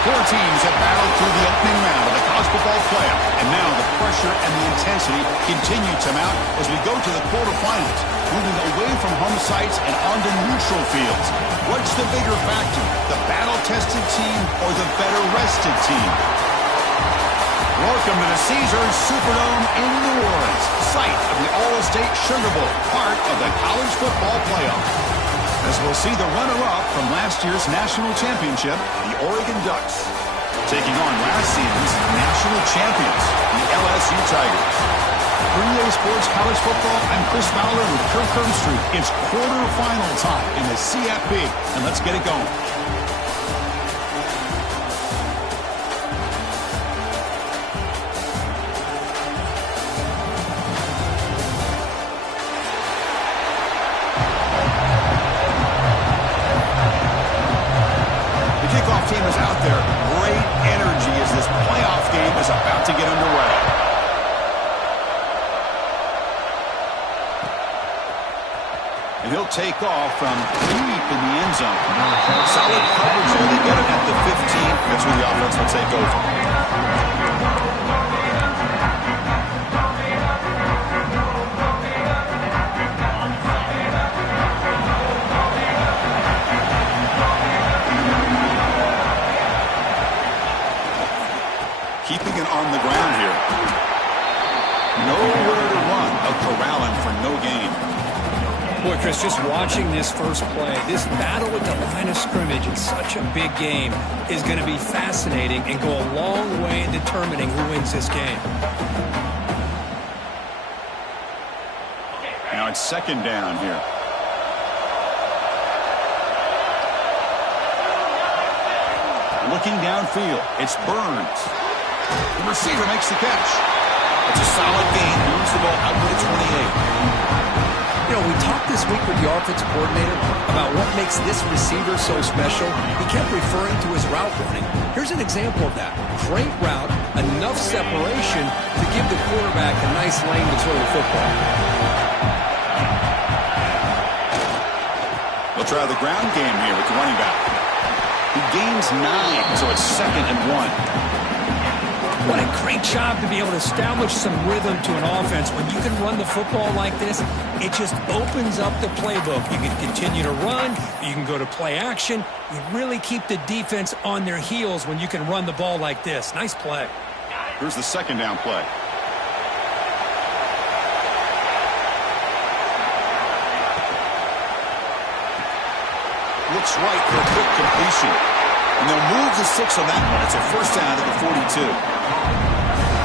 Four teams have battled through the opening round of the college football playoff, and now the pressure and the intensity continue to mount as we go to the quarterfinals, moving away from home sites and onto neutral fields. What's the bigger factor, the battle-tested team or the better-rested team? Welcome to the Caesars Superdome in New Orleans, site of the All-State Sugar Bowl, part of the college football playoff. As we'll see the runner-up from last year's national championship, the Oregon Ducks, taking on last season's national champions, the LSU Tigers. For EA Sports College Football, I'm Chris Fowler with Kirk Herbstreit. It's quarterfinal time in the CFB, and let's get it going. Team is out there. Great energy as this playoff game is about to get underway. And he'll take off from deep in the end zone. Solid coverage there. They get it at the 15. That's where the offense will take over. Keeping it on the ground here. Nowhere to run. A corralling for no gain. Boy, Chris, just watching this first play, this battle at the line of scrimmage in such a big game is going to be fascinating and go a long way in determining who wins this game. Now it's second down here. Looking downfield, it's Burns. The receiver makes the catch. It's a solid gain. Moves the ball out to the 28. You know, we talked this week with the offensive coordinator about what makes this receiver so special. He kept referring to his route running. Here's an example of that. Great route, enough separation to give the quarterback a nice lane to throw the football. They'll try the ground game here with the running back. He gains 9, so it's 2nd and 1. What a great job to be able to establish some rhythm to an offense. When you can run the football like this, it just opens up the playbook. You can continue to run. You can go to play action. You really keep the defense on their heels when you can run the ball like this. Nice play. Here's the second down play. Looks right for a quick completion. And they'll move the 6 on that one. It's a first down at the 42.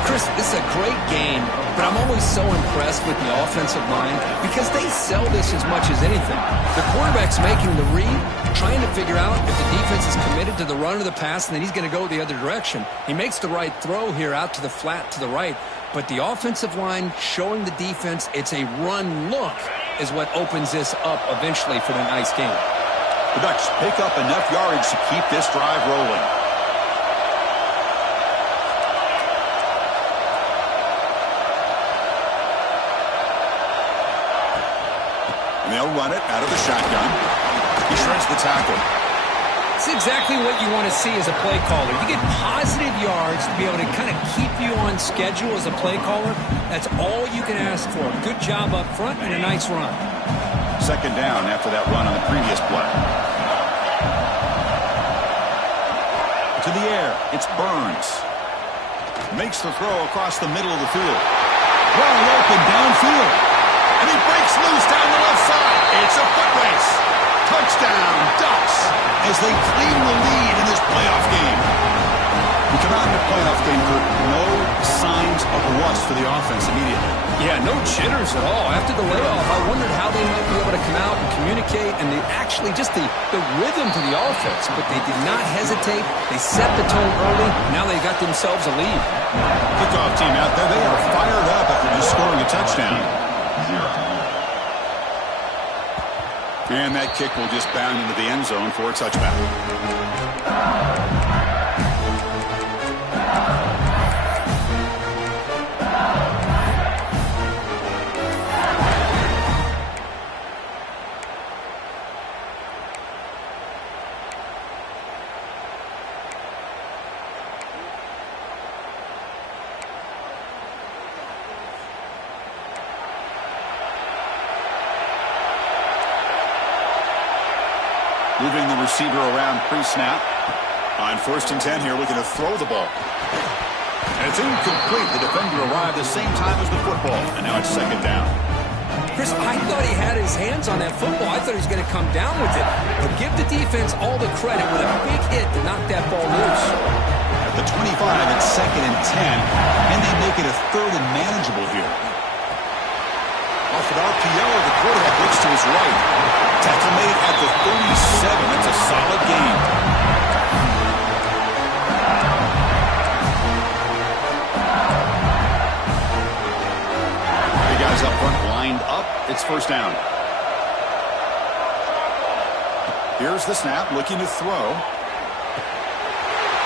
Chris, this is a great game, but I'm always so impressed with the offensive line because they sell this as much as anything. The quarterback's making the read, trying to figure out if the defense is committed to the run or the pass, and then he's going to go the other direction. He makes the right throw here out to the flat to the right, but the offensive line showing the defense it's a run look is what opens this up eventually for the nice game. The Ducks pick up enough yardage to keep this drive rolling. And they'll run it out of the shotgun. He shreds the tackle. It's exactly what you want to see as a play caller. You get positive yards to be able to kind of keep you on schedule as a play caller. That's all you can ask for. Good job up front and a nice run. Second down after that run on the previous play. To the air, it's Burns. Makes the throw across the middle of the field. Wide open downfield. And he breaks loose down the left side. It's a foot race. Touchdown, Ducks, as they claim the lead in this playoff game. We come out in the playoff game for no signs of rust for the offense immediately. Yeah, no jitters at all. After the layoff, I wondered how they might be able to come out and communicate, and they actually just the rhythm to the offense, but they did not hesitate. They set the tone early. Now they got themselves a lead. Kickoff team out there, they are fired up after just scoring a touchdown. And that kick will just bound into the end zone for a touchback. Moving the receiver around pre-snap. On 1st and 10 here, looking to throw the ball. And it's incomplete. The defender arrived the same time as the football. And now it's second down. Chris, I thought he had his hands on that football. I thought he was going to come down with it. But give the defense all the credit with a big hit to knock that ball loose. At the 25, it's 2nd and 10. And they make it a 3rd and manageable here. Off an RPO, the quarterback looks to his right. Tackle made at the 37. That's a solid gain. The guys up front lined up. It's first down. Here's the snap, looking to throw.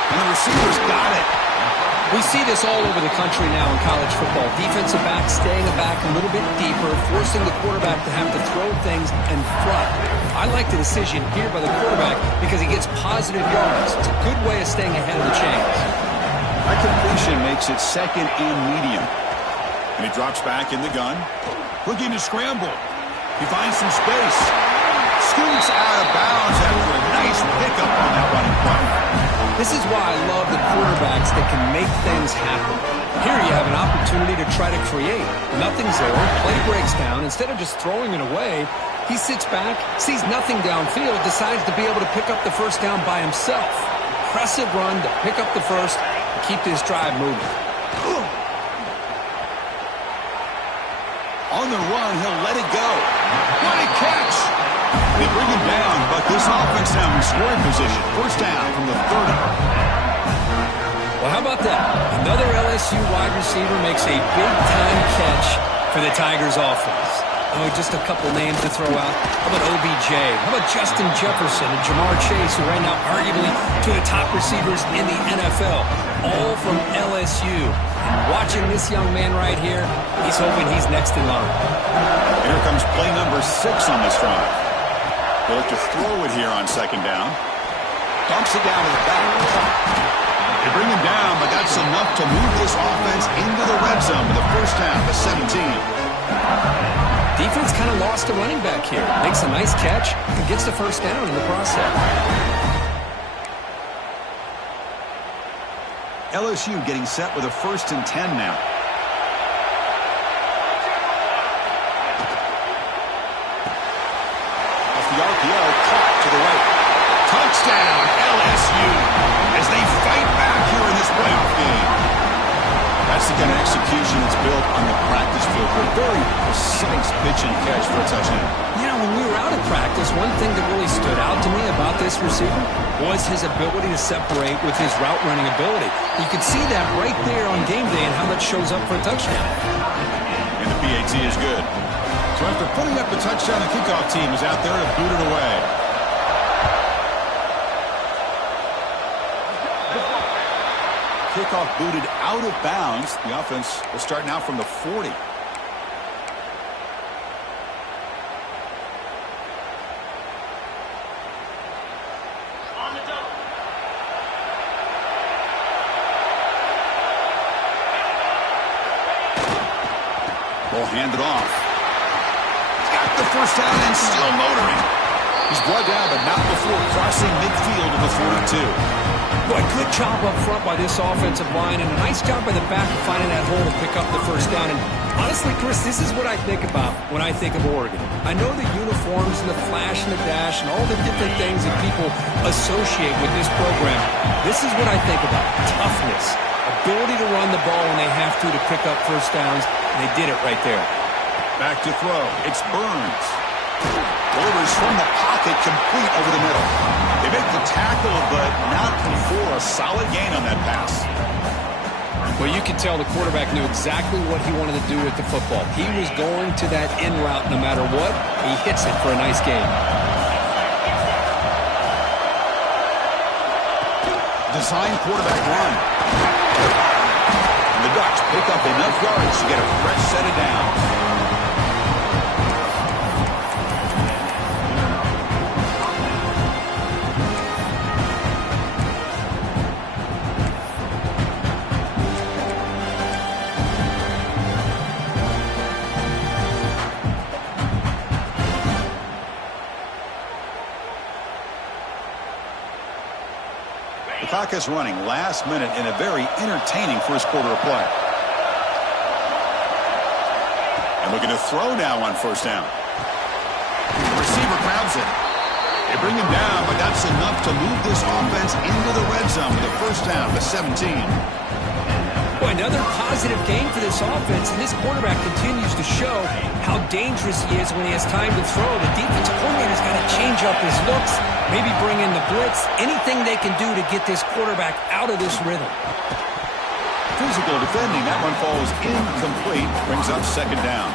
And the receiver's got it. We see this all over the country now in college football. Defensive backs staying back a little bit deeper, forcing the quarterback to have to throw things in front. I like the decision here by the quarterback because he gets positive yards. It's a good way of staying ahead of the chains. That completion makes it 2nd and medium. And he drops back in the gun. Looking to scramble. He finds some space. Scoots out of bounds after a nice pickup on that running play. This is why I love the quarterbacks that can make things happen. Here you have an opportunity to try to create. Nothing's there. Play breaks down. Instead of just throwing it away, he sits back, sees nothing downfield, decides to be able to pick up the first down by himself. Impressive run to pick up the first and keep this drive moving. On the run, he'll let it go. What a catch! They bring him down, but this offense now in scoring position. First down from the 30. Well, how about that? Another LSU wide receiver makes a big-time catch for the Tigers offense. Oh, just a couple names to throw out. How about OBJ? How about Justin Jefferson and Jamar Chase, who right now arguably two of the top receivers in the NFL, all from LSU. And watching this young man right here, he's hoping he's next in line. Here comes play number 6 on this drive. They'll have to throw it here on second down. Dumps it down to the back. They bring him down, but that's enough to move this offense into the red zone with the first half of 17. Defense kind of lost the running back here. Makes a nice catch and gets the first down in the process. LSU getting set with a 1st and 10 now. Off the RPO, caught to the right. Touchdown, LSU, as they fight back here in this playoff game. That's the very precise pitch and catch for a touchdown. You know, when we were out of practice, one thing that really stood out to me about this receiver was his ability to separate with his route running ability. You could see that right there on game day and how that shows up for a touchdown. And the PAT is good. So after putting up the touchdown, the kickoff team is out there to boot it away. Kickoff booted out of bounds. The offense will start now from the 40. Ball handed off. Got the first down and still motoring. He's brought down, but not before crossing midfield of the 42. Boy, good job up front by this offensive line, and a nice job by the back of finding that hole to pick up the first down. And honestly, Chris, this is what I think about when I think of Oregon. I know the uniforms and the flash and the dash and all the different things that people associate with this program. This is what I think about. Toughness. Ability to run the ball when they have to pick up first downs, and they did it right there. Back to throw. It's Burns. Delivers from the pocket, complete over the middle. They make the tackle, but not before a solid gain on that pass. Well, you can tell the quarterback knew exactly what he wanted to do with the football. He was going to that in route no matter what. He hits it for a nice gain. Design quarterback run. And the Ducks pick up enough yards to get a fresh set of downs. The clock is running last minute in a very entertaining first quarter of play. And looking to throw now on first down. The receiver grabs it. They bring him down, but that's enough to move this offense into the red zone with a first down to 17. Boy, another positive gain for this offense, and this quarterback continues to show how dangerous he is when he has time to throw. The defensive coordinator's got to change up his looks, maybe bring in the blitz, anything they can do to get this quarterback out of this rhythm. Physical defending. That one falls incomplete. Brings up second down.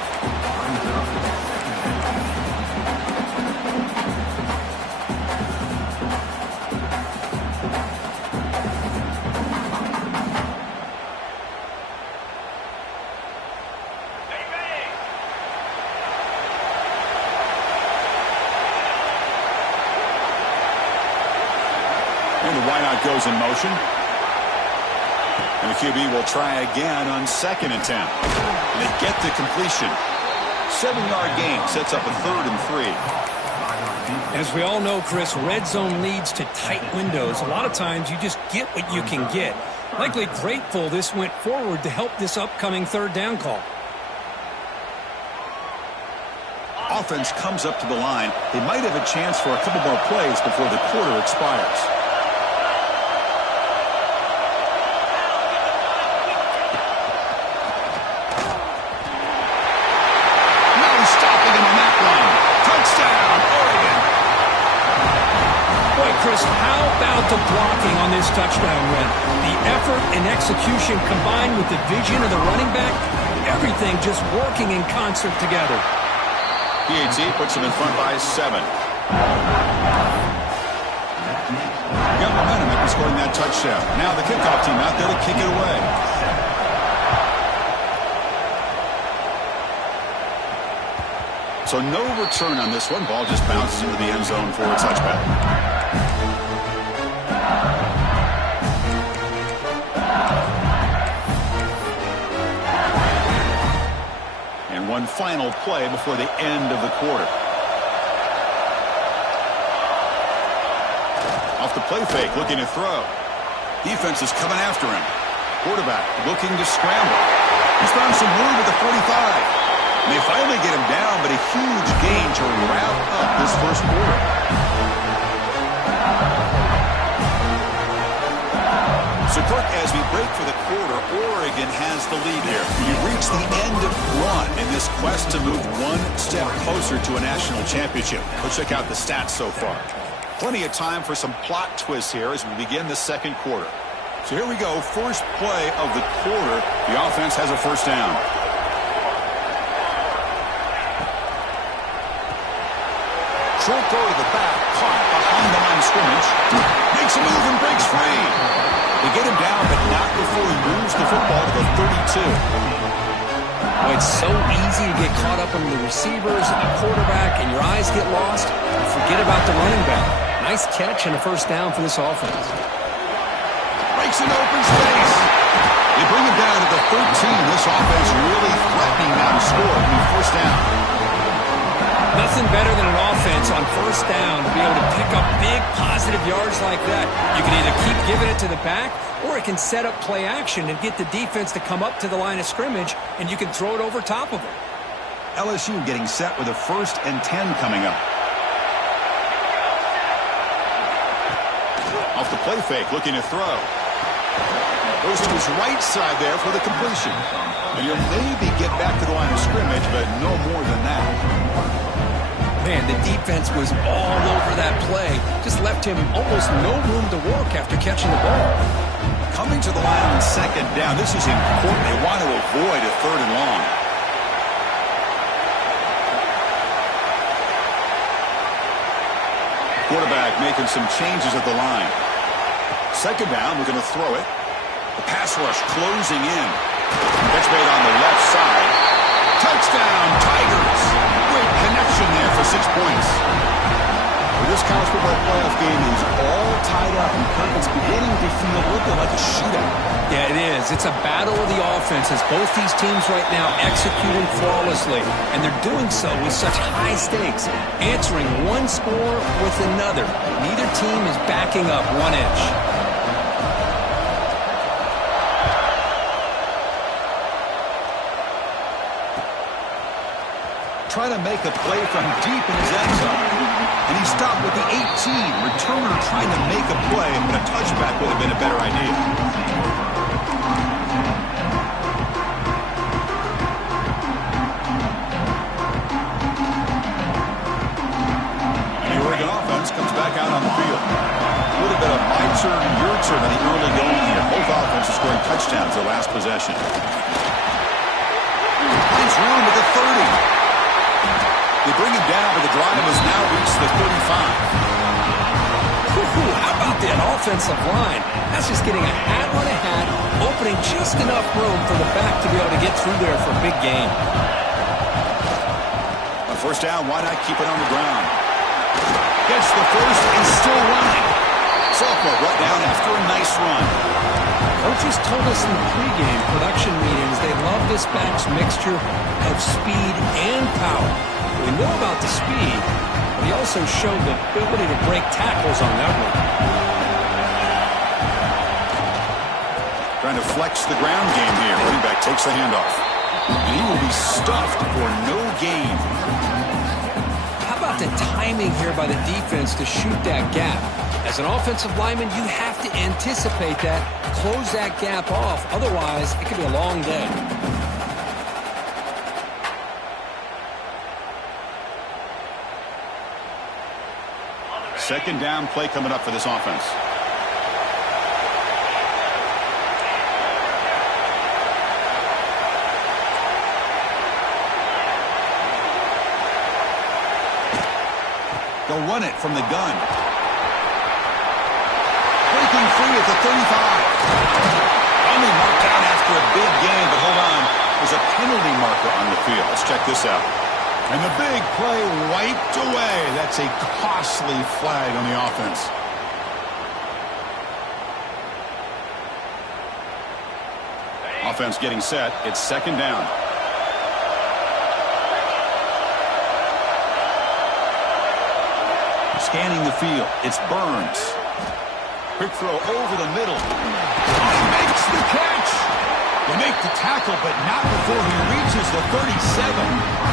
And the wideout goes in motion. And the QB will try again on 2nd and 10. And they get the completion. 7-yard gain sets up a 3rd and 3. As we all know, Chris, red zone leads to tight windows. A lot of times you just get what you can get. Likely grateful this went forward to help this upcoming 3rd down call. Offense comes up to the line. They might have a chance for a couple more plays before the quarter expires. Chris, how about the blocking on this touchdown run? The effort and execution combined with the vision of the running back, everything just working in concert together. PAT puts them in front by 7. Got momentum after scoring that touchdown. Now the kickoff team out there to kick it away. So no return on this one. Ball just bounces into the end zone for a touchback. And one final play before the end of the quarter. Off the play fake, looking to throw. Defense is coming after him. Quarterback looking to scramble. He's found some room at the 45. And they finally get him down, but a huge gain to wrap up this first quarter. So, Kirk, as we break for the quarter, Oregon has the lead here. We've reached the end of one in this quest to move one step closer to a national championship. Let's check out the stats so far. Plenty of time for some plot twists here as we begin the second quarter. So here we go, first play of the quarter. The offense has a first down. Short throw to the back, caught behind the line of scrimmage. Makes a move and breaks free. They get him down, but not before he moves the football to the 32. Well, it's so easy to get caught up in the receivers and the quarterback, and your eyes get lost. And forget about the running back. Nice catch and a first down for this offense. Breaks an open space. They bring him down to the 13. This offense really threatening now to score on the first down. Nothing better than an offense on first down to be able to pick up big positive yards like that. You can either keep giving it to the back, or it can set up play action and get the defense to come up to the line of scrimmage, and you can throw it over top of them. LSU getting set with a 1st and 10 coming up. Off the play fake, looking to throw. Goes to his right side there for the completion. And you'll maybe get back to the line of scrimmage, but no more than that. Man, the defense was all over that play. Just left him almost no room to work after catching the ball. Coming to the line on second down. This is important. They want to avoid a 3rd and long. Quarterback making some changes at the line. Second down, we're going to throw it. The pass rush closing in. Catch made on the left side. Touchdown, Tigers. Great connection there for 6 points. Well, this college football playoff game is all tied up, and Kirk, it's beginning to feel a little bit like a shootout. Yeah, it is. It's a battle of the offenses. Both these teams right now executing flawlessly, and they're doing so with such high stakes, answering one score with another. Neither team is backing up 1 inch. Trying to make a play from deep in his end zone. And he stopped with the 18. Returner trying to make a play, but a touchback would have been a better idea. And the Oregon offense comes back out on the field. A little bit of my turn, your turn in the early going here. Both offenses scoring touchdowns their last possession. Finds room at the 30. They bring him down, but the drive has now reached the 35. How about that offensive line? That's just getting a hat on a hat, opening just enough room for the back to be able to get through there for a big gain. On first down, why not keep it on the ground? Gets the first and still running. Sophomore brought down after a nice run. Coaches told us in the pregame production meetings they love this back's mixture of speed and power. We know about the speed, but he also showed the ability to break tackles on that one. Trying to flex the ground game here. Running back takes the handoff. And he will be stuffed for no gain. How about the timing here by the defense to shoot that gap? As an offensive lineman, you have to anticipate that, close that gap off. Otherwise, it could be a long day. Second down play coming up for this offense. They'll run it from the gun. Breaking free at the 35. Only marked out after a big gain, but hold on. There's a penalty marker on the field. Let's check this out. And the big play wiped away. That's a costly flag on the offense. Offense getting set. It's second down. Scanning the field. It's Burns. Quick throw over the middle. He makes the catch. They make the tackle, but not before he reaches the 37.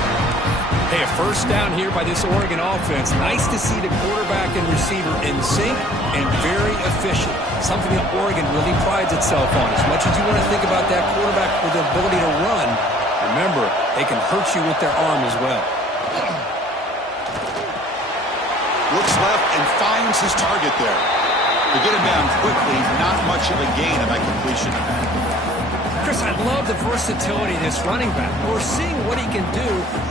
Hey, a first down here by this Oregon offense. Nice to see the quarterback and receiver in sync and very efficient. Something that Oregon really prides itself on. As much as you want to think about that quarterback with the ability to run, remember, they can hurt you with their arm as well. Looks left and finds his target there. To get him down quickly, not much of a gain on that completion. Chris, I love the versatility of this running back. We're seeing what he can do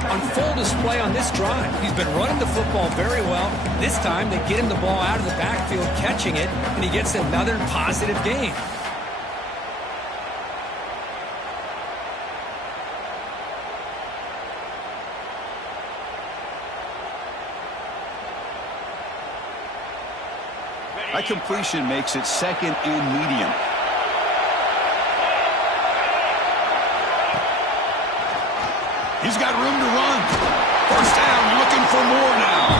on full display on this drive. He's been running the football very well. This time, they get him the ball out of the backfield, catching it, and he gets another positive gain. That completion makes it second and medium. He's got room to run. First down, looking for more now.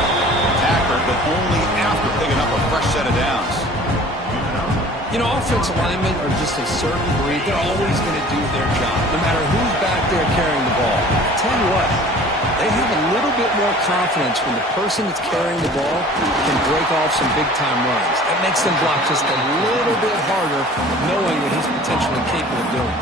Tackled, but only after picking up a fresh set of downs. You know, offensive linemen are just a certain breed. They're always going to do their job, no matter who's back there carrying the ball. I tell you what, they have a little bit more confidence when the person that's carrying the ball can break off some big-time runs. That makes them block just a little bit harder, knowing what he's potentially capable of doing.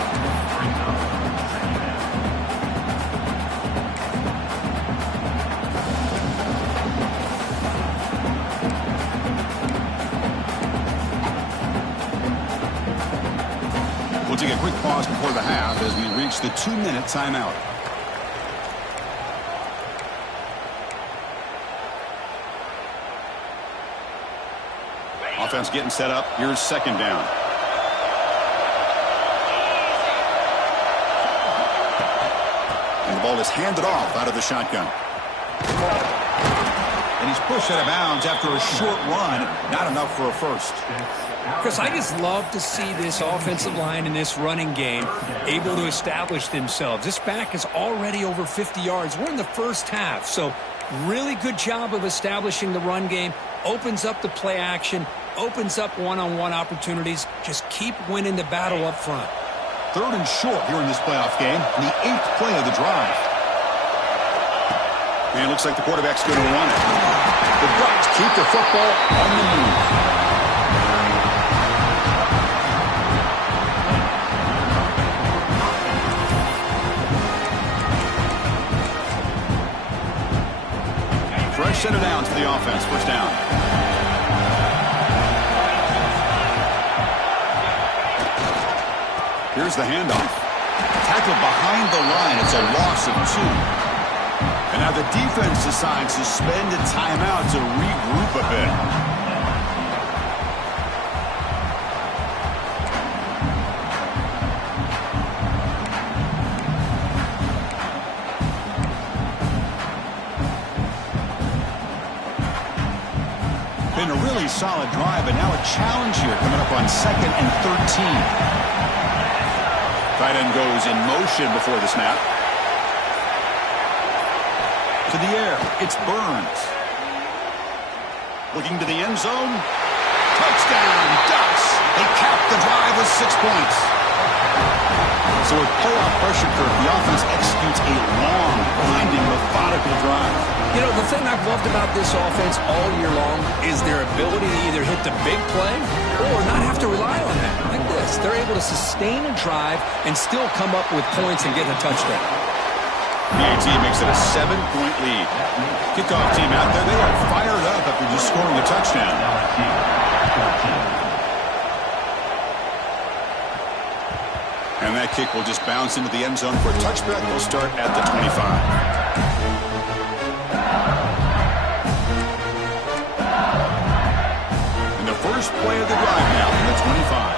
We'll take a quick pause before the half as we reach the 2-minute timeout. Offense getting set up. Here's second down. And the ball is handed off out of the shotgun. And he's pushed out of bounds after a short run. Not enough for a first. Chris, I just love to see this offensive line in this running game able to establish themselves. This back is already over 50 yards. We're in the first half, so really good job of establishing the run game. Opens up the play action, opens up one-on-one opportunities. Just keep winning the battle up front. Third and short here in this playoff game, and the 8th play of the drive. And it looks like the quarterback's going to run it. The Bucs keep the football on the move. Fresh set of downs for the offense. First down. Here's the handoff. Tackled behind the line. It's a loss of 2. And now the defense decides to spend a timeout to regroup a bit. Been a really solid drive, but now a challenge here coming up on 2nd and 13. Tight end goes in motion before the snap. To the air, it's Burns. Looking to the end zone. Touchdown, Ducks. They cap the drive with 6 points. So with playoff pressure curve, the offense executes a long, winding, methodical drive. You know, the thing I've loved about this offense all year long is their ability to either hit the big play or not have to rely on that. Like this, they're able to sustain a drive and still come up with points and get a touchdown. PAT makes it a 7-point lead. Kickoff team out there, they are fired up after just scoring a touchdown. And that kick will just bounce into the end zone for a touchback. We'll start at the 25. First play of the drive now in the 25.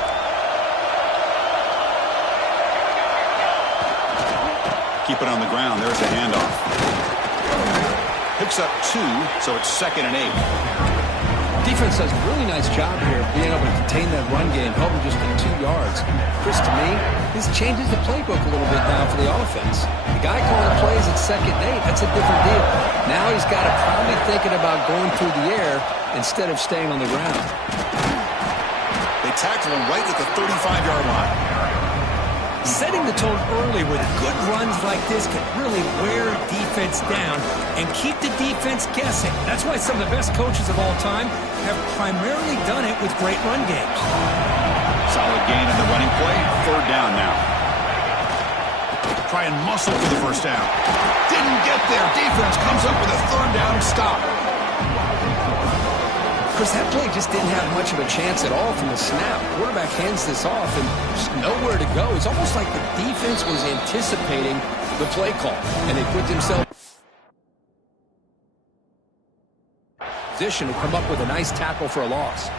Keep it on the ground. There's a handoff. Picks up 2, so it's 2nd and 8. Defense does a really nice job here of being able to contain that run game, held him just at 2 yards. Chris, to me, this changes the playbook a little bit now for the offense. The guy calling plays at 2nd and 8, that's a different deal. Now he's got to probably thinking about going through the air instead of staying on the ground. They tackle him right at the 35-yard line. Setting the tone early with good runs like this can really wear defense down and keep the defense guessing. That's why some of the best coaches of all time have primarily done it with great run games. Solid gain in the running play. Third down now. Try and muscle for the first down. Didn't get there. Defense comes up with a third down stop. Because that play just didn't have much of a chance at all from the snap. Quarterback hands this off and there's nowhere to go. It's almost like the defense was anticipating the play call, and they put themselves in position to come up with a nice tackle for a loss.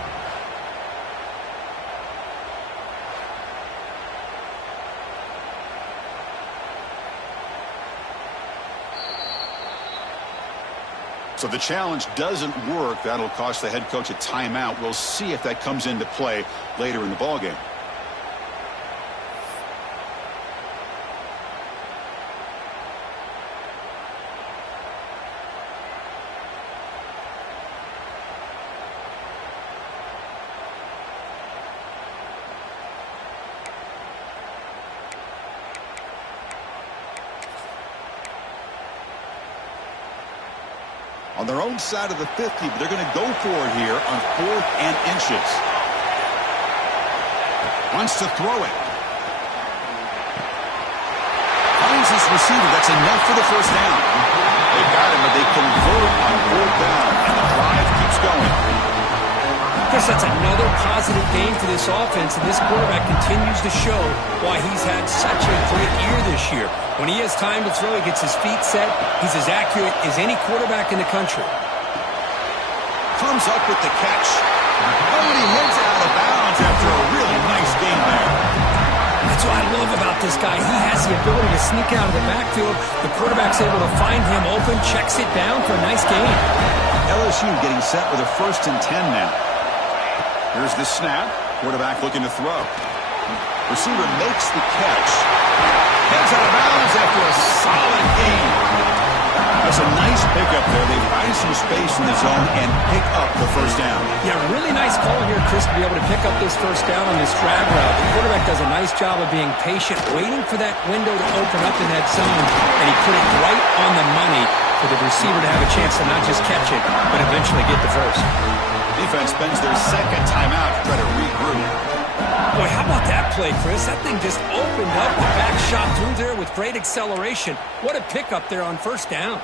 So the challenge doesn't work. That'll cost the head coach a timeout. We'll see if that comes into play later in the ballgame. On their own side of the 50, but they're going to go for it here on 4th and inches. Wants to throw it. Finds his receiver. That's enough for the first down. They got him, but they convert on 4th down, and the drive keeps going. Chris, that's another positive game for this offense, and this quarterback continues to show why he's had such a great year this year. When he has time to throw, he gets his feet set. He's as accurate as any quarterback in the country. Comes up with the catch. Oh, and he heads out of bounds after a really nice game there. That's what I love about this guy. He has the ability to sneak out of the backfield. The quarterback's able to find him open, checks it down for a nice gain. LSU getting set with a 1st and 10 now. Here's the snap. Quarterback looking to throw. Receiver makes the catch. Heads out of bounds after a solid gain. That's a nice pickup there. They find some space in the zone and pick up the first down. Yeah, really nice call here, Chris, to be able to pick up this first down on this drag route. The quarterback does a nice job of being patient, waiting for that window to open up in that zone, and he put it right on the money for the receiver to have a chance to not just catch it, but eventually get the first. Defense spends their second timeout to try to regroup. Boy, how about that play, Chris? That thing just opened up. The back shot through there with great acceleration. What a pickup there on first down.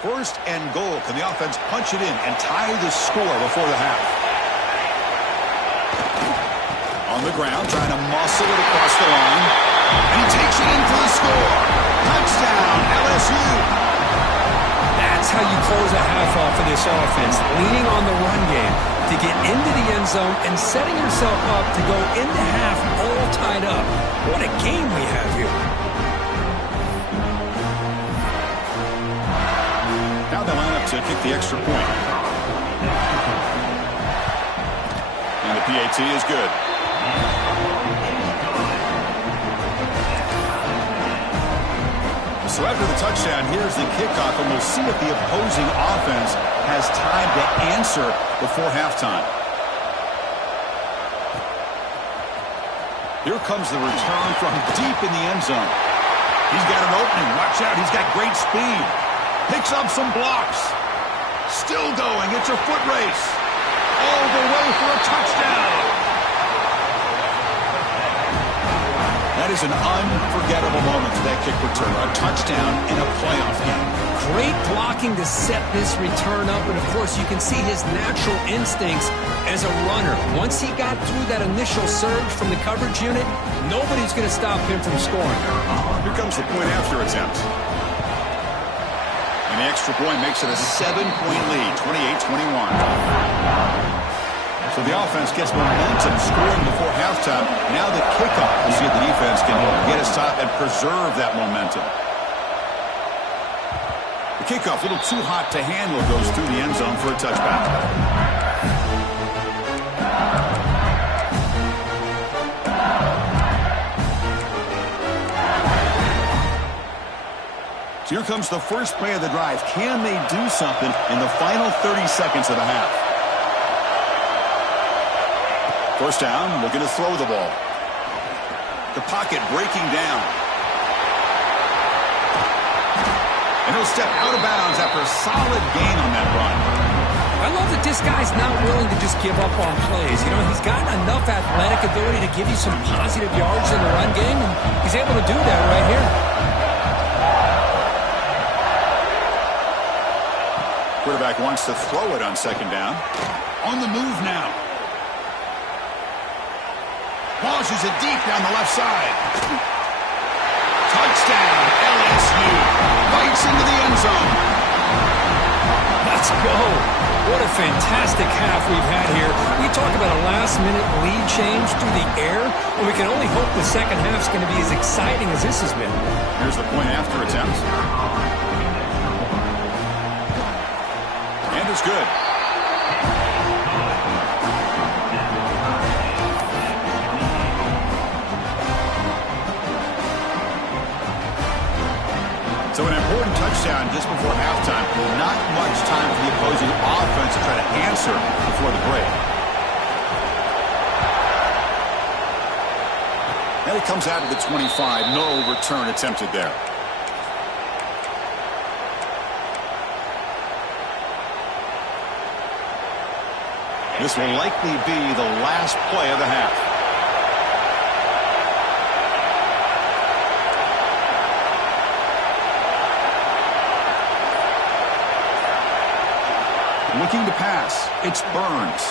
First and goal. Can the offense punch it in and tie the score before the half? On the ground, trying to muscle it across the line. And he takes it in for the score. Touchdown, LSU. That's how you close a half off of this offense. Leaning on the run game to get into the end zone and setting yourself up to go into half all tied up. What a game we have here. Now they line up to kick the extra point. And the PAT is good. So after the touchdown, here's the kickoff, and we'll see if the opposing offense has time to answer before halftime. Here comes the return from deep in the end zone. He's got an opening. Watch out. He's got great speed. Picks up some blocks. Still going. It's a foot race. All the way for a touchdown. That is an unforgettable moment for that kick return. A touchdown in a playoff game. Great blocking to set this return up, and of course you can see his natural instincts as a runner. Once he got through that initial surge from the coverage unit, nobody's going to stop him from scoring. Here comes the point after attempt. And the extra point makes it a 7-point lead, 28-21. So the offense gets momentum scoring before halftime. Now the kickoff. We'll see if the defense can get a stop and preserve that momentum. The kickoff, a little too hot to handle, goes through the end zone for a touchback. So here comes the first play of the drive. Can they do something in the final 30 seconds of the half? First down, looking to throw the ball. The pocket breaking down. And he'll step out of bounds after a solid gain on that run. I love that this guy's not willing to just give up on plays. You know, he's got enough athletic ability to give you some positive yards in the run game, and he's able to do that right here. Quarterback wants to throw it on second down. On the move now. Launches it deep down the left side. Touchdown, LSU. Bites into the end zone. Let's go. What a fantastic half we've had here. We talk about a last-minute lead change through the air, and we can only hope the second half's going to be as exciting as this has been. Here's the point after attempt. And it's good. So an important touchdown just before halftime. Not much time for the opposing offense to try to answer before the break. And it comes out to the 25. No return attempted there. This will likely be the last play of the half. Looking to pass. It's Burns.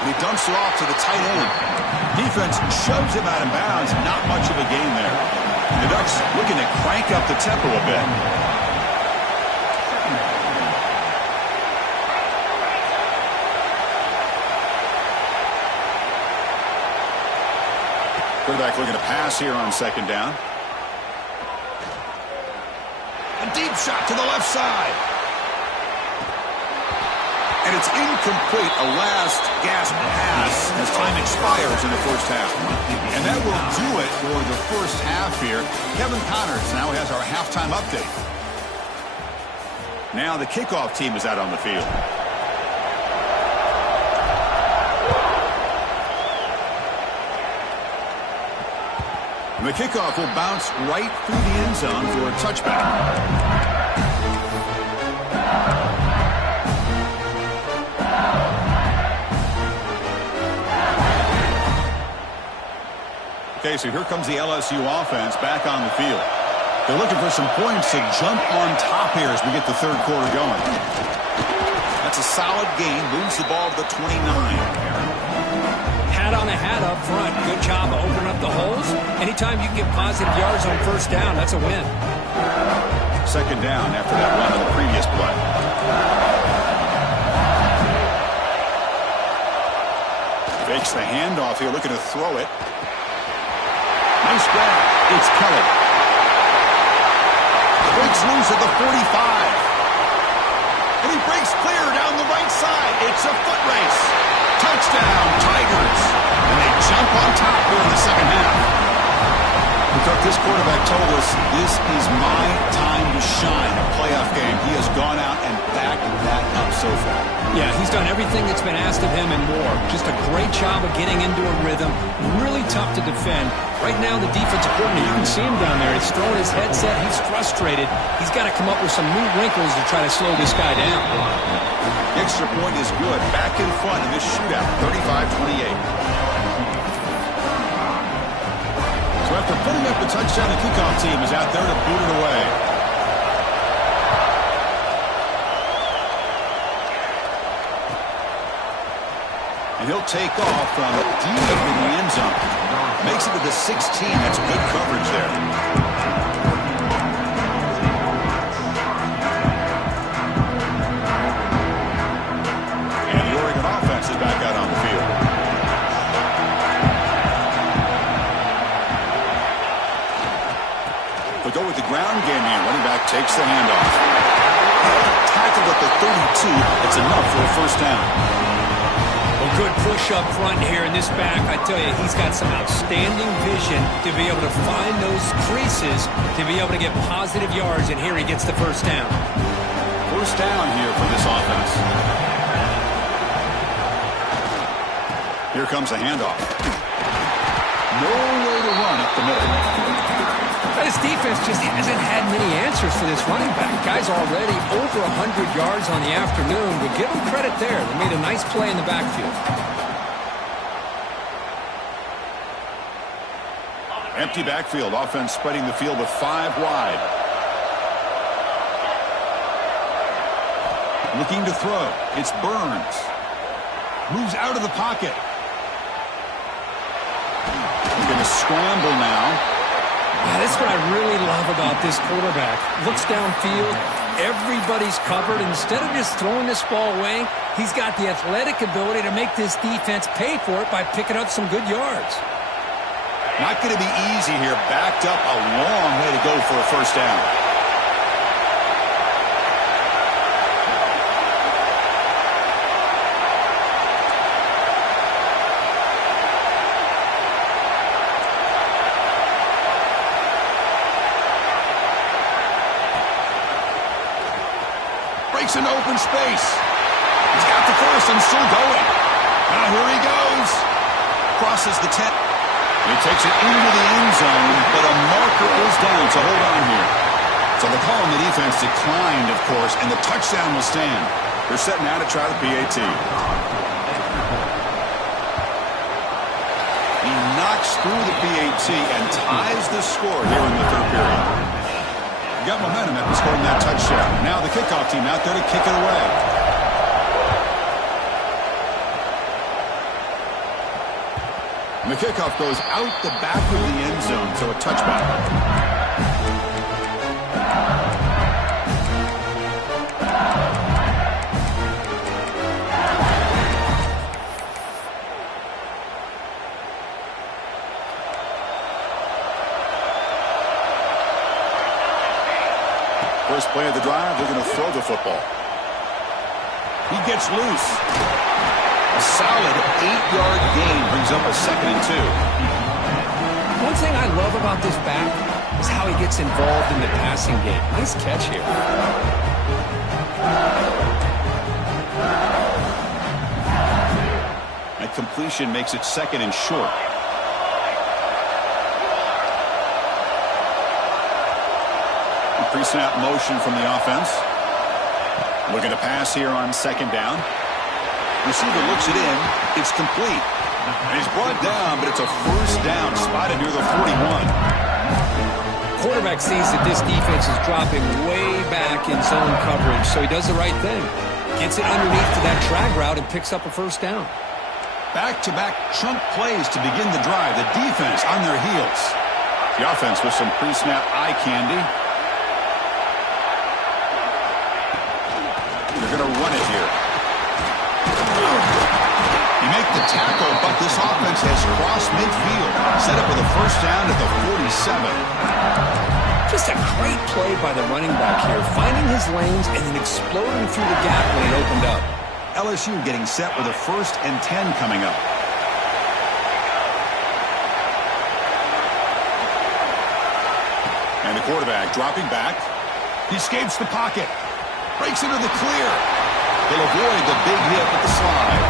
And he dumps it off to the tight end. Defense shoves him out of bounds. Not much of a gain there. The Ducks looking to crank up the tempo a bit. Quarterback looking to pass here on second down. A deep shot to the left side. And it's incomplete. A last gasp pass as time expires in the first half. And that will do it for the first half here. Kevin Connors now has our halftime update. Now the kickoff team is out on the field. The kickoff will bounce right through the end zone for a touchback. Okay, so here comes the LSU offense back on the field. They're looking for some points to jump on top here as we get the third quarter going. That's a solid gain. Moves the ball to the 29. Hat on a hat up front. Good job of opening up the holes. Anytime you can get positive yards on first down, that's a win. Second down after that run on the previous play. Fakes the handoff here, looking to throw it. Nice grab. It's Kelly. Breaks loose at the 45. And he breaks clear down the right side. It's a foot race. Touchdown, Tigers. And they jump on top during the second half. This quarterback told us this is my time to shine, a playoff game. He has gone out and backed that up so far. Yeah, he's done everything that's been asked of him and more. Just a great job of getting into a rhythm. Really tough to defend. Right now, the defensive coordinator, you can see him down there. He's throwing his headset. He's frustrated. He's got to come up with some new wrinkles to try to slow this guy down. The extra point is good. Back in front in this shootout, 35-28. So after putting up the touchdown, the kickoff team is out there to boot it away. And he'll take off from deep in the end zone. Makes it to the 16. That's good coverage there. And the Oregon offense is back out on the field. They'll go with the ground game here. Running back takes the handoff. Tackled at the 32. It's enough for a first down. Well, Good push up front here in this back. I tell you, he's got some outstanding vision to be able to find those creases, to be able to get positive yards, and here he gets the first down. First down here for this offense. Here comes a handoff. No way to run up the middle. This defense just hasn't had many answers for this running back. Guy's already over 100 yards on the afternoon, but give him credit there. They made a nice play in the backfield. Empty backfield. Offense spreading the field with 5 wide. Looking to throw. It's Burns. Moves out of the pocket. Going to scramble now. That's what I really love about this quarterback. Looks downfield. Everybody's covered. Instead of just throwing this ball away, he's got the athletic ability to make this defense pay for it by picking up some good yards. Not going to be easy here. Backed up a long way to go for a first down. Breaks into open space. He's got the first and still going. Now here he goes. Crosses the 10. He takes it into the end zone, but a marker is down, so hold on here. So the call on the defense declined, of course, and the touchdown will stand. They're setting out to try the PAT. He knocks through the PAT and ties the score here in the third period. Got momentum after scoring that touchdown. Now the kickoff team out there to kick it away. And the kickoff goes out the back of the end zone, so a touchback. First play of the drive, they're going to throw the football. He gets loose. A solid 8-yard gain brings up a 2nd and 2. One thing I love about this back is how he gets involved in the passing game. Nice catch here. That completion makes it 2nd and short. Pre-snap motion from the offense. Looking to pass here on 2nd down. Receiver looks it in. It's complete. And he's brought down, but it's a first down spotted near the 41. Quarterback sees that this defense is dropping way back in zone coverage, so he does the right thing. Gets it underneath to that drag route and picks up a first down. Back-to-back chunk plays to begin the drive. The defense on their heels. The offense with some pre-snap eye candy. They're going to run it here. You make the tackle, but this offense has crossed midfield. Set up with a first down at the 47. Just a great play by the running back here. Finding his lanes and then exploding through the gap when it opened up. LSU getting set with a 1st and 10 coming up. And the quarterback dropping back. He escapes the pocket. Breaks into the clear. They'll avoid the big hit with the slide.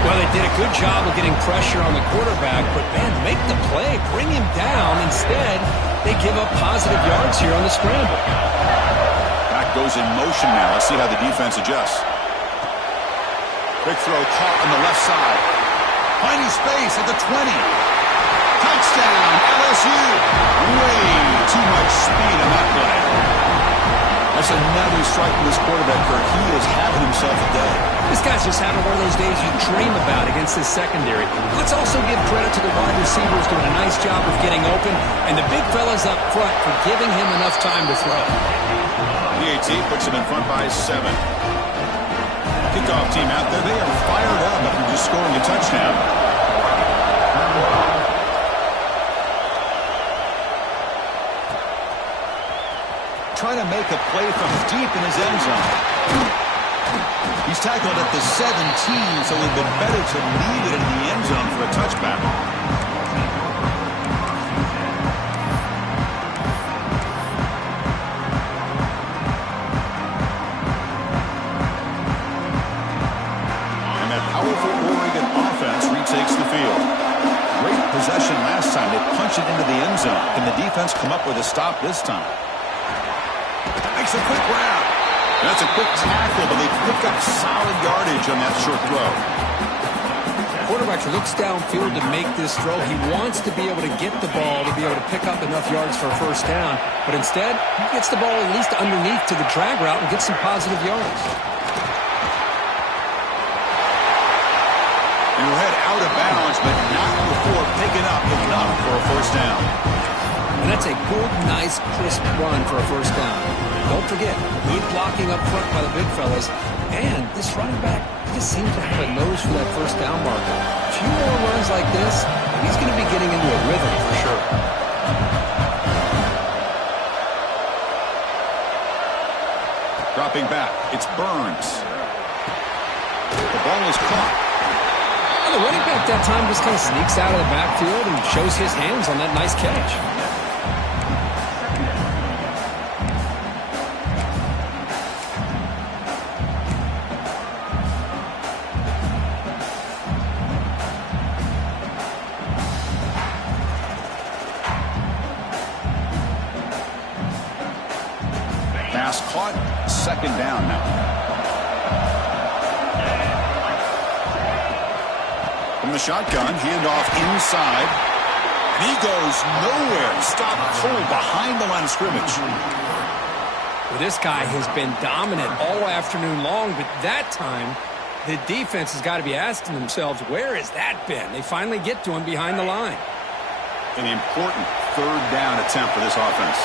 Well, they did a good job of getting pressure on the quarterback, but, man, make the play. Bring him down. Instead, they give up positive yards here on the scramble. Back goes in motion now. Let's see how the defense adjusts. Quick throw caught on the left side. Finding space at the 20. Touchdown, LSU. Way too much speed on that play. That's another strike from this quarterback, Kirk. He is having himself a day. This guy's just having one of those days you dream about against this secondary. Let's also give credit to the wide receivers doing a nice job of getting open, and the big fellas up front for giving him enough time to throw. PAT puts him in front by 7. Kickoff team out there. They are fired up after just scoring a touchdown. Trying to make a play from deep in his end zone. He's tackled at the 17, so it would have been better to leave it in the end zone for a touchback. And that powerful Oregon offense retakes the field. Great possession last time. They punch it into the end zone. Can the defense come up with a stop this time? Makes a quick grab. That's a quick tackle, but they pick up solid yardage on that short throw. The quarterback looks downfield to make this throw. He wants to be able to get the ball to be able to pick up enough yards for a first down, but instead, he gets the ball at least underneath to the drag route and gets some positive yards. And we'll head out of bounds, but not before picking up enough for a first down. And that's a good, nice, crisp run for a first down. Don't forget, good blocking up front by the big fellas. And this running back just seems to have a nose for that first down marker. A few more runs like this, and he's going to be getting into a rhythm for sure. Dropping back, it's Burns. The ball is caught. And the running back that time just kind of sneaks out of the backfield and shows his hands on that nice catch. Pass caught, second down now. From the shotgun, handoff inside. And he goes nowhere. Stopped cold behind the line of scrimmage. Well, this guy has been dominant all afternoon long, but that time, the defense has got to be asking themselves, where has that been? They finally get to him behind the line. An important third down attempt for this offense.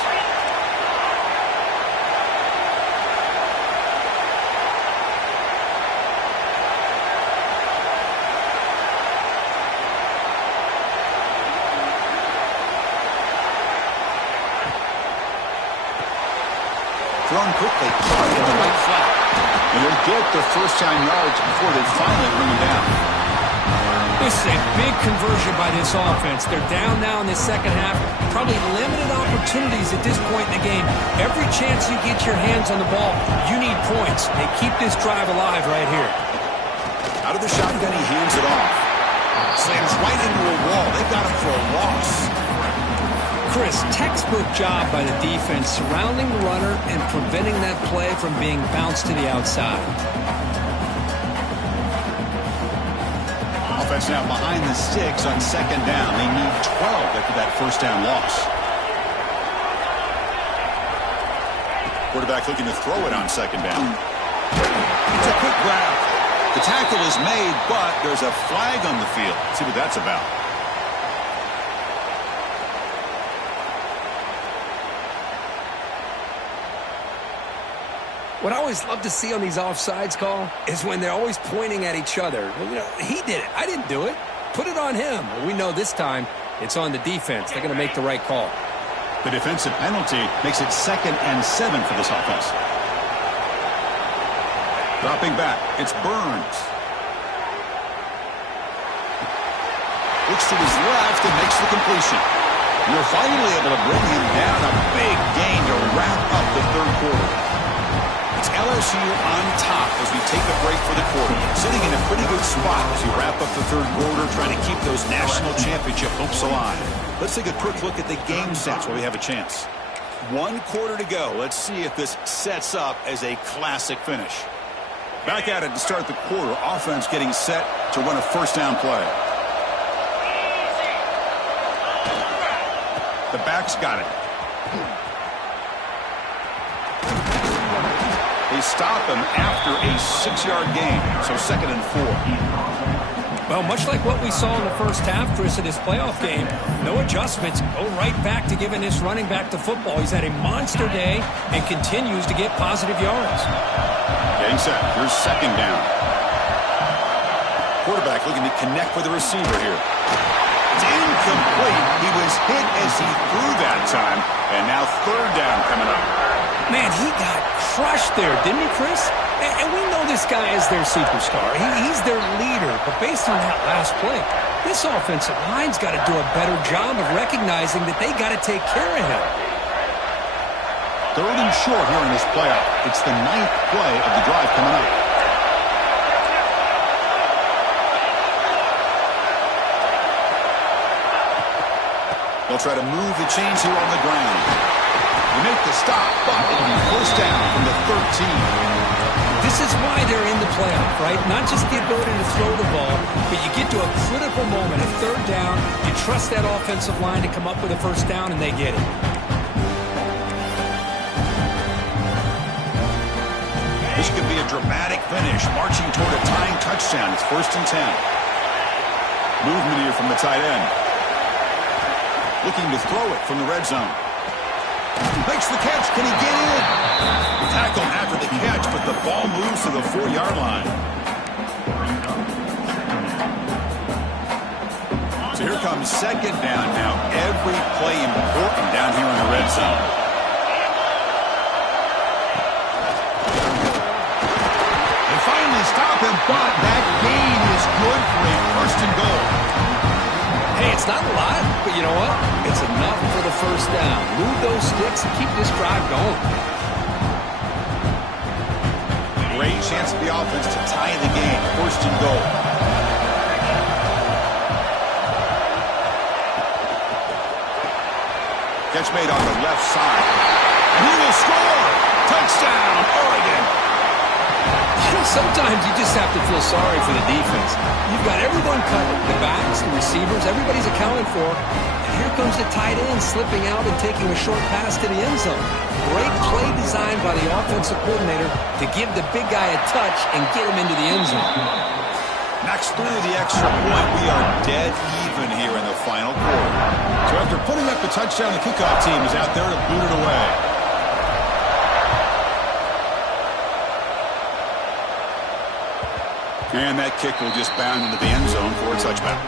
Thrown quickly, caught in the right flat. And they'll get their first down yards before they finally bring him down. This is a big conversion by this offense. They're down now in the second half. Probably limited opportunities at this point in the game. Every chance you get your hands on the ball, you need points. They keep this drive alive right here. Out of the shotgun, he hands it off. Slams right into a wall. They got him for a loss. Chris, textbook job by the defense surrounding the runner and preventing that play from being bounced to the outside. Offense now behind the sticks on second down. They need 12 after that first down loss. Quarterback looking to throw it on second down. It's a quick grab. The tackle is made, but there's a flag on the field. Let's see what that's about. What I always love to see on these offsides call is when they're always pointing at each other. Well, you know, he did it. I didn't do it. Put it on him. Well, we know this time it's on the defense. They're going to make the right call. The defensive penalty makes it 2nd and 7 for this offense. Dropping back, it's Burns. Looks to his left and makes the completion. You're finally able to bring him down. A big gain to wrap up the third quarter. It's LSU on top as we take a break for the quarter. Sitting in a pretty good spot as we wrap up the third quarter, trying to keep those national championship hopes alive. Let's take a quick look at the game stats while we have a chance. 1 quarter to go. Let's see if this sets up as a classic finish. Back at it to start the quarter. Offense getting set to run a first down play. The back's got it. They stop him after a 6-yard gain, so 2nd and 4. Well, much like what we saw in the first half, Chris, in this playoff game, no adjustments. Go right back to giving this running back the football. He's had a monster day and continues to get positive yards. Getting set. Here's second down. Quarterback looking to connect with the receiver here. It's incomplete. He was hit as he threw that time, and now third down coming up. Man, he got crushed there, didn't he, Chris? And we know this guy is their superstar. He's their leader. But based on that last play, this offensive line's got to do a better job of recognizing that they got to take care of him. 3rd and short here in this playoff. It's the 9th play of the drive coming up. They'll try to move the chains here on the ground. They make the stop, but it'll be 1st down from the 13. This is why they're in the playoff, right? Not just the ability to throw the ball, but you get to a critical moment at 3rd down. You trust that offensive line to come up with a 1st down, and they get it. This could be a dramatic finish, marching toward a tying touchdown. It's 1st and 10. Movement here from the tight end. Looking to throw it from the red zone. Makes the catch. Can he get in? Tackle after the catch, but the ball moves to the 4-yard line. So here comes 2nd down now. Every play important down here in the red zone. They finally stop him, but that gain is good for a 1st and goal. Hey, it's not a lot, but you know what? It's enough for the 1st down. Move those sticks and keep this drive going. Great chance for the offense to tie the game. 1st and goal. Catch made on the left side. And he will score! Touchdown, Oregon! Sometimes you just have to feel sorry for the defense. You've got everyone covered. The backs, the receivers, everybody's accounted for. And here comes the tight end slipping out and taking a short pass to the end zone. Great play design by the offensive coordinator to give the big guy a touch and get him into the end zone. Knocks through the extra point. We are dead even here in the final quarter. So after putting up the touchdown, the kickoff team is out there to boot it away. And that kick will just bound into the end zone for a touchback.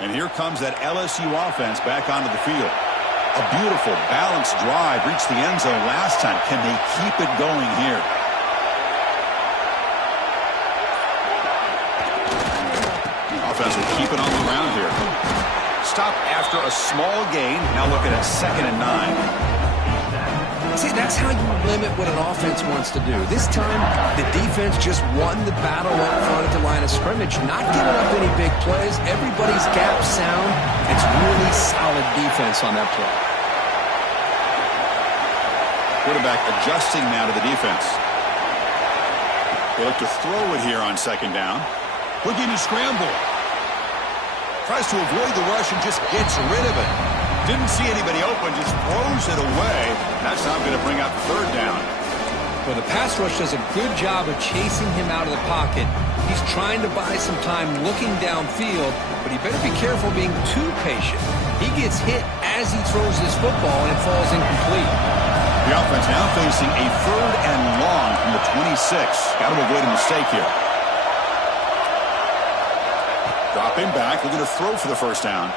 And here comes that LSU offense back onto the field. A beautiful, balanced drive reached the end zone last time. Can they keep it going here? Offense will keep it on the ground here. Stop after a small gain. Now looking at 2nd and 9. See, that's how you limit what an offense wants to do. This time, the defense just won the battle up front at the line of scrimmage, not giving up any big plays. Everybody's gap sound. It's really solid defense on that play. Quarterback adjusting now to the defense. They look to throw it here on 2nd down. Looking to scramble. Tries to avoid the rush and just gets rid of it. Didn't see anybody open, just throws it away. That's not going to bring up 3rd down. Well, the pass rush does a good job of chasing him out of the pocket. He's trying to buy some time looking downfield, but he better be careful being too patient. He gets hit as he throws his football, and it falls incomplete. The offense now facing a 3rd and long from the 26. Got to avoid a mistake here. Dropping back, looking to throw for the 1st down.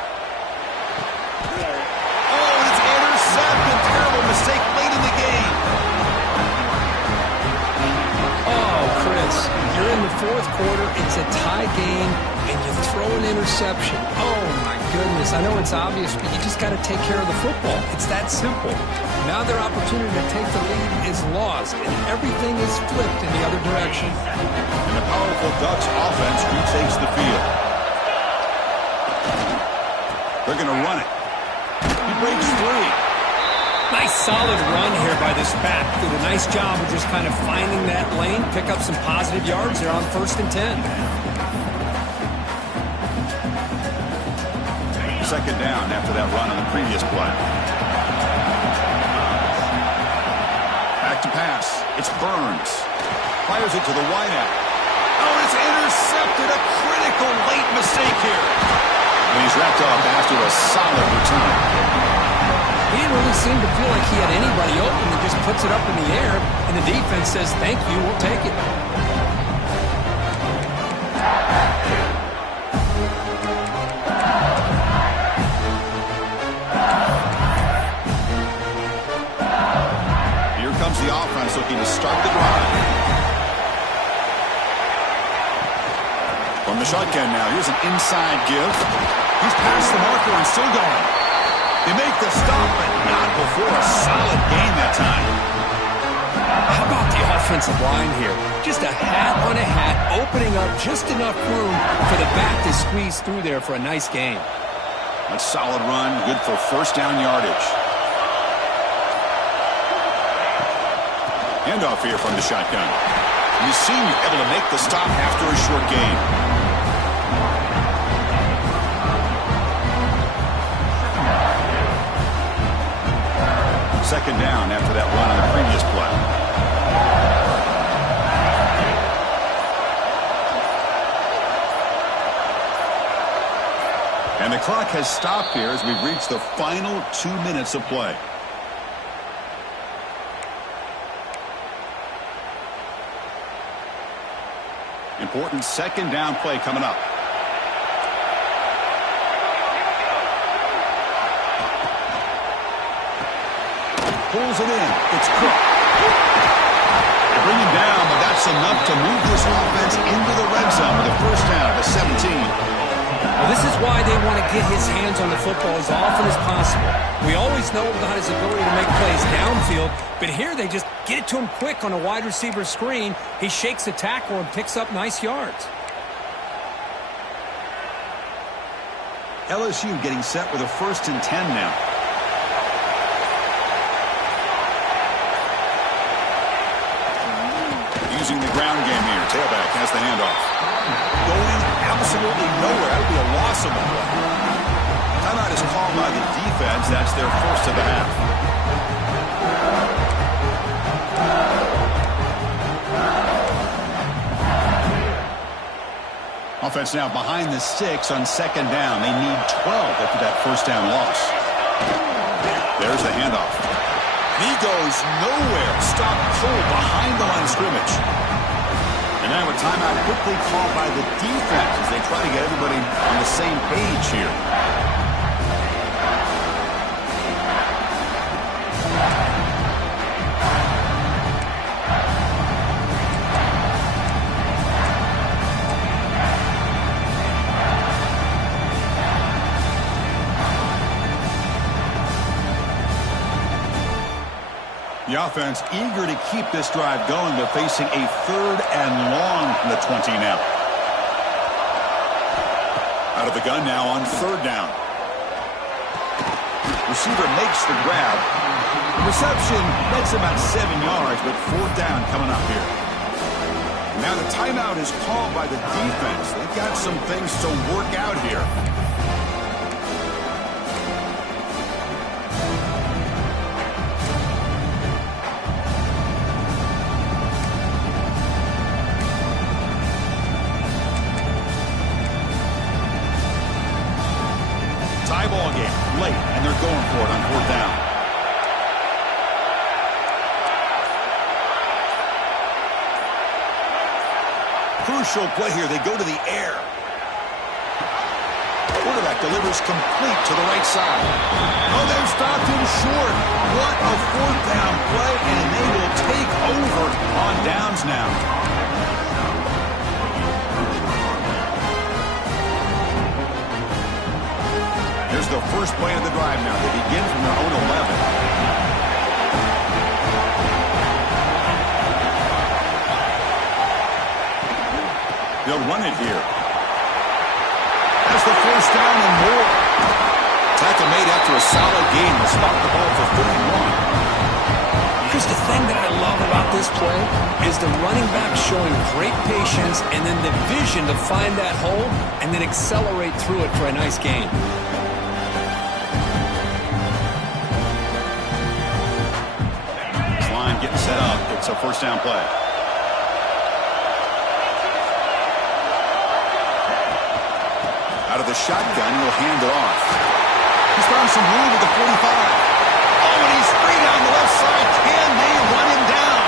Oh, and it's intercepted. Terrible mistake late in the game. Oh, Chris, you're in the 4th quarter. It's a tie game, and you throw an interception. Oh, my goodness. I know it's obvious, but you just got to take care of the football. It's that simple. Now their opportunity to take the lead is lost, and everything is flipped in the other direction. And the powerful Ducks offense retakes the field. They're going to run it. He breaks free. Nice solid run here by this back. Did a nice job of just kind of finding that lane, pick up some positive yards there on 1st and 10. 2nd down after that run on the previous play. Back to pass. It's Burns. Fires it to the wideout. Oh, it's intercepted. A critical late mistake here. And he He's wrapped up after a solid return. He didn't really seem to feel like he had anybody open. He just puts it up in the air, and the defense says, thank you, we'll take it. Here comes the offense looking to start the drive. From the shotgun now, here's an inside give. He's past the marker and still going. They make the stop, but not before a solid gain that time. How about the offensive line here? Just a hat on a hat, opening up just enough room for the back to squeeze through there for a nice gain. A solid run, good for first down yardage. Handoff here from the shotgun. You seem able to make the stop after a short gain. Second down after that run on the previous play. And the clock has stopped here as we've reached the final 2 minutes of play. Important second down play coming up. Pulls it in. It's Cook. They bring him down, but that's enough to move this offense into the red zone with a first down at 17. Well, this is why they want to get his hands on the football as often as possible. We always know about his ability to make plays downfield, but here they just get it to him quick on a wide receiver screen. He shakes the tackle and picks up nice yards. LSU getting set with a 1st and 10 now. Using the ground game here. Tailback has the handoff. Going absolutely nowhere. That would be a loss of the play. Timeout is called by the defense. That's their first of the half. Offense now behind the 6 on second down. They need 12 after that first down loss. There's the handoff. He goes nowhere. Stop cold behind the line of scrimmage. And now a timeout quickly called by the defense as they try to get everybody on the same page here. The offense eager to keep this drive going, but facing a 3rd and long from the 20 now. Out of the gun now on 3rd down. Receiver makes the grab. Reception makes about 7 yards, but 4th down coming up here. Now the timeout is called by the defense. They've got some things to work out here. Ball game late, and they're going for it on 4th down. Crucial play here. They go to the air. Quarterback delivers complete to the right side. Oh, they've stopped him short. What a 4th down play, and they will take over on downs now. Here's the first play of the drive now. They begin from their own 11. They'll run it here. That's the first down and more. Tackle made after a solid gain. Will spot the ball for 31. Here's the thing that I love about this play is the running back showing great patience and then the vision to find that hole and then accelerate through it for a nice gain. Getting set up. It's a first down play. Out of the shotgun, he'll hand it off. He's found some room at the 45. Oh, and he's free down the left side. Can they run him down?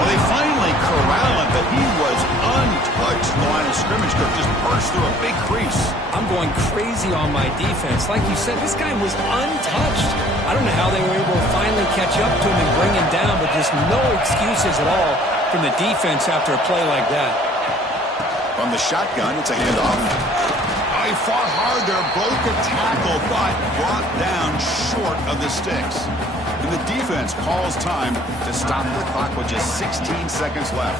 Well, they finally corral him, but he was untouched. The line of scrimmage could just burst through a big crease. I'm going crazy on my defense. Like you said, this guy was untouched. I don't know how they were able to finally catch up to him and bring him down, but just no excuses at all from the defense after a play like that. From the shotgun, it's a handoff. Oh, he fought hard there, broke a tackle, but brought down short of the sticks. And the defense calls time to stop the clock with just 16 seconds left.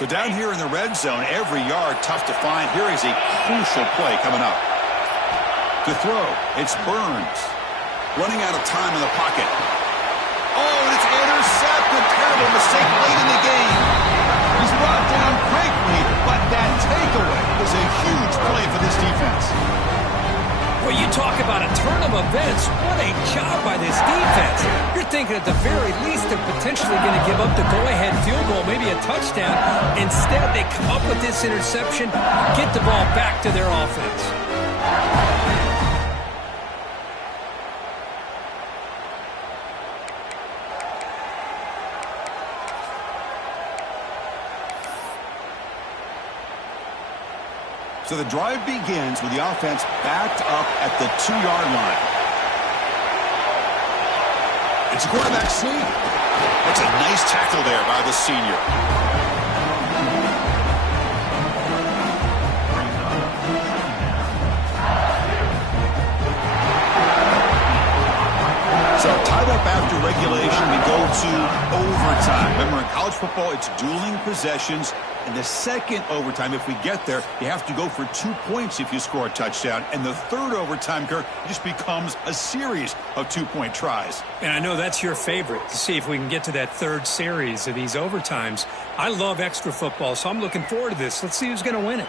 So down here in the red zone, every yard tough to find. Here is a crucial play coming up. To throw, it's Burns. Running out of time in the pocket. Oh, and it's intercepted. Terrible mistake late in the game. He's brought down quickly, but that takeaway is a huge play for this defense. Well, you talk about a turn of events. What a job by this defense. You're thinking at the very least they're potentially going to give up the go-ahead field goal, maybe a touchdown. Instead, they come up with this interception, get the ball back to their offense. So the drive begins with the offense backed up at the 2-yard line. It's a quarterback sneak. That's a nice tackle there by the senior. So tied up after regulation, we go to overtime. Remember, in college football, it's dueling possessions. In the second overtime, if we get there, you have to go for 2 points if you score a touchdown. And the third overtime, Kirk, just becomes a series of 2-point tries. And I know that's your favorite, to see if we can get to that third series of these overtimes. I love extra football, so I'm looking forward to this. Let's see who's going to win it.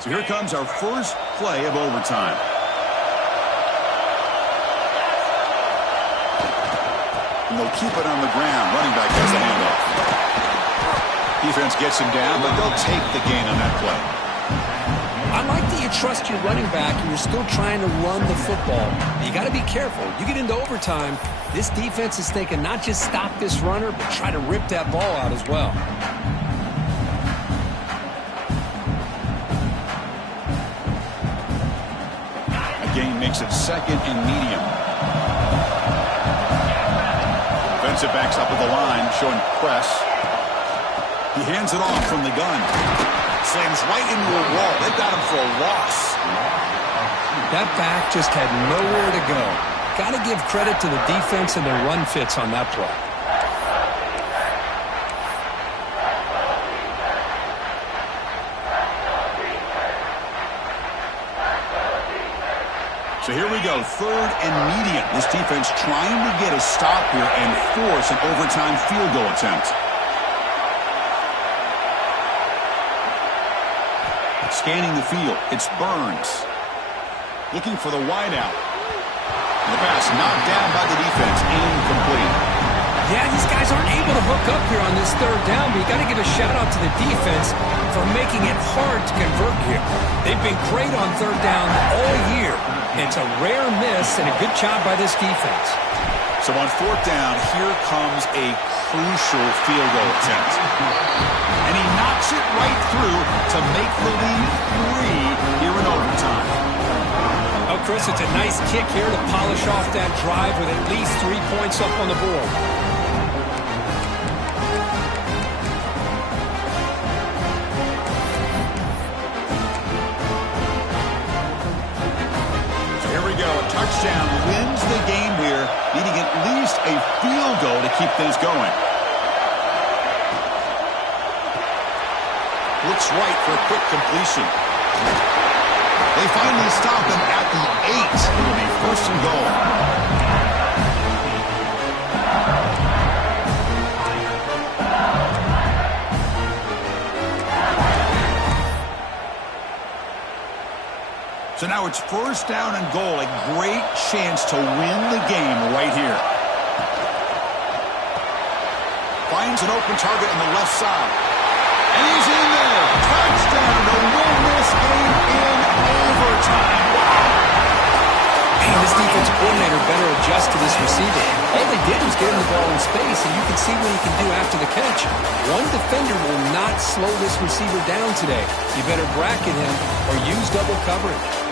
So here comes our first play of overtime. And they'll keep it on the ground. Running back has the handoff. Defense gets him down, but they'll take the gain on that play. I like that you trust your running back and you're still trying to run the football. You got to be careful. You get into overtime, this defense is thinking not just stop this runner, but try to rip that ball out as well. Gain makes it second and medium. Defensive backs up at the line, showing press. He hands it off from the gun. Slams right into a wall. They got him for a loss. That back just had nowhere to go. Got to give credit to the defense and their run fits on that play. So here we go, third and medium. This defense trying to get a stop here and force an overtime field goal attempt. Scanning the field, it's Burns. Looking for the wideout. The pass knocked down by the defense, incomplete. Yeah, these guys aren't able to hook up here on this third down, but you got to give a shout-out to the defense for making it hard to convert here. They've been great on third down all year. It's a rare miss and a good job by this defense. So on fourth down, here comes a crucial field goal attempt. And he knocks it right through to make the lead 3 here in overtime. Oh, Chris, it's a nice kick here to polish off that drive with at least 3 points up on the board. Touchdown wins the game here, needing at least a field goal to keep things going. looks right for a quick completion. They finally stop him at the 8. It'll be first and goal. So now it's first down and goal. A great chance to win the game right here. Finds an open target on the left side. And he's in there. Touchdown to win this game in overtime. Wow. Man, this defensive coordinator better adjust to this receiver. All they did was get him the ball in space, and you can see what he can do after the catch. One defender will not slow this receiver down today. You better bracket him or use double coverage.